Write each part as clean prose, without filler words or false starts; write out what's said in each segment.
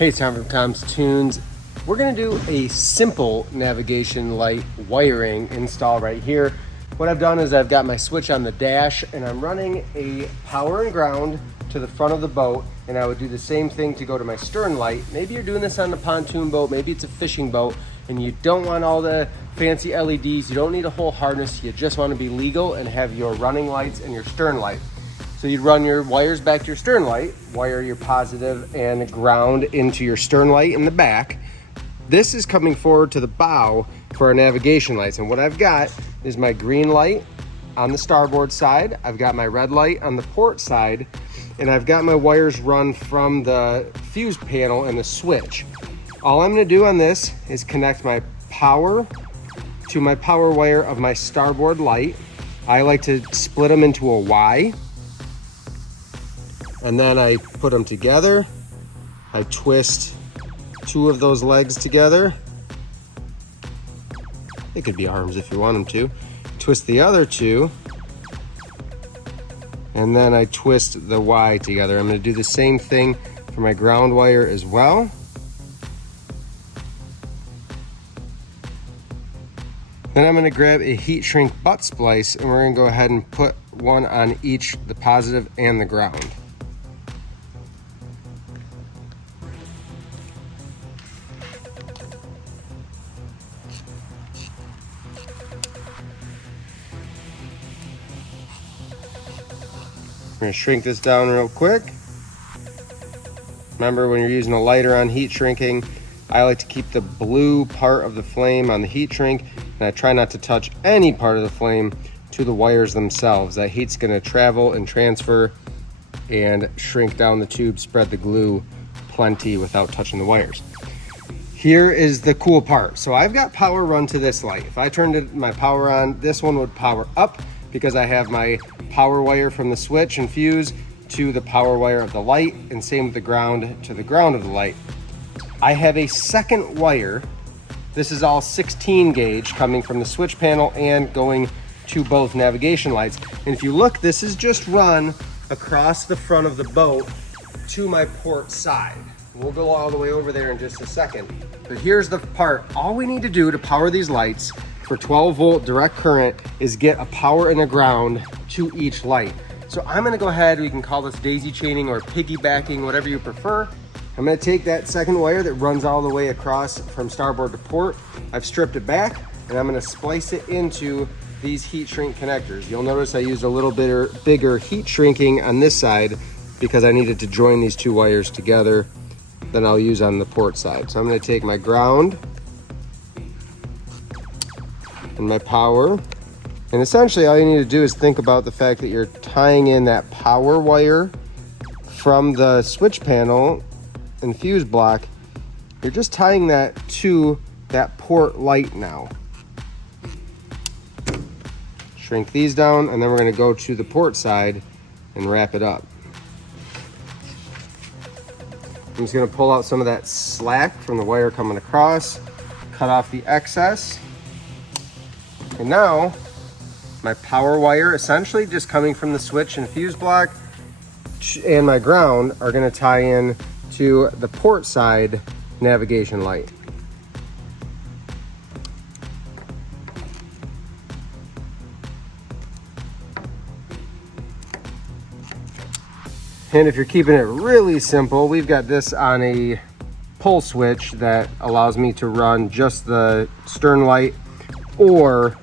Hey, it's Tom from Tom's Tunes. We're gonna do a simple navigation light wiring install right here. What I've done is I've got my switch on the dash and I'm running a power and ground to the front of the boat, and I would do the same thing to go to my stern light. Maybe you're doing this on a pontoon boat, maybe it's a fishing boat, and you don't want all the fancy LEDs, you don't need a whole harness, you just wanna be legal and have your running lights and your stern light. So you'd run your wires back to your stern light, wire your positive and ground into your stern light in the back. This is coming forward to the bow for our navigation lights. And what I've got is my green light on the starboard side. I've got my red light on the port side, and I've got my wires run from the fuse panel and the switch. All I'm gonna do on this is connect my power to my power wire of my starboard light. I like to split them into a Y. And then I put them together. I twist two of those legs together. It could be arms if you want them to. Twist the other two. And then I twist the Y together. I'm gonna do the same thing for my ground wire as well. Then I'm gonna grab a heat shrink butt splice and we're gonna go ahead and put one on each, the positive and the ground. We're gonna shrink this down real quick. Remember, when you're using a lighter on heat shrinking, I like to keep the blue part of the flame on the heat shrink, and I try not to touch any part of the flame to the wires themselves. That heat's gonna travel and transfer and shrink down the tube, spread the glue plenty without touching the wires. Here is the cool part. So I've got power run to this light. If I turned my power on, this one would power up because I have my power wire from the switch and fuse to the power wire of the light, and same with the ground to the ground of the light. I have a second wire. This is all 16 gauge coming from the switch panel and going to both navigation lights. And if you look, this is just run across the front of the boat to my port side. We'll go all the way over there in just a second. But here's the part. All we need to do to power these lights for 12 volt direct current is get a power and a ground to each light. So I'm gonna go ahead, we can call this daisy chaining or piggybacking, whatever you prefer. I'm gonna take that second wire that runs all the way across from starboard to port. I've stripped it back and I'm gonna splice it into these heat shrink connectors. You'll notice I used a little bit bigger heat shrinking on this side because I needed to join these two wires together than I'll use on the port side. So I'm gonna take my ground and my power. And essentially all you need to do is think about the fact that you're tying in that power wire from the switch panel and fuse block. You're just tying that to that port light now. Shrink these down, and then we're gonna go to the port side and wrap it up. I'm just gonna pull out some of that slack from the wire coming across, cut off the excess. And now, my power wire, essentially just coming from the switch and fuse block, and my ground are gonna tie in to the port side navigation light. And if you're keeping it really simple, we've got this on a pull switch that allows me to run just the stern light or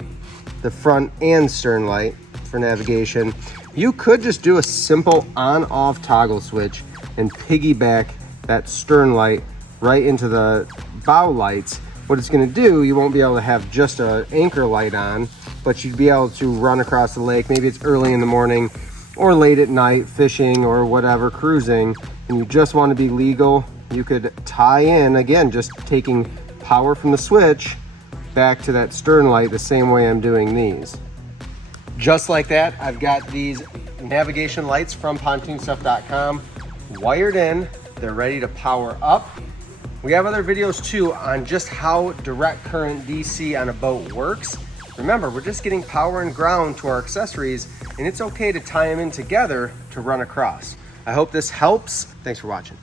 the front and stern light for navigation. You could just do a simple on-off toggle switch and piggyback that stern light right into the bow lights. What it's gonna do, you won't be able to have just an anchor light on, but you'd be able to run across the lake. Maybe it's early in the morning or late at night, fishing or whatever, cruising, and you just wanna be legal. You could tie in, again, just taking power from the switch back to that stern light the same way I'm doing these. Just like that, I've got these navigation lights from pontoonstuff.com wired in. They're ready to power up. We have other videos too on just how direct current DC on a boat works. Remember, we're just getting power and ground to our accessories, and it's okay to tie them in together to run across. I hope this helps. Thanks for watching.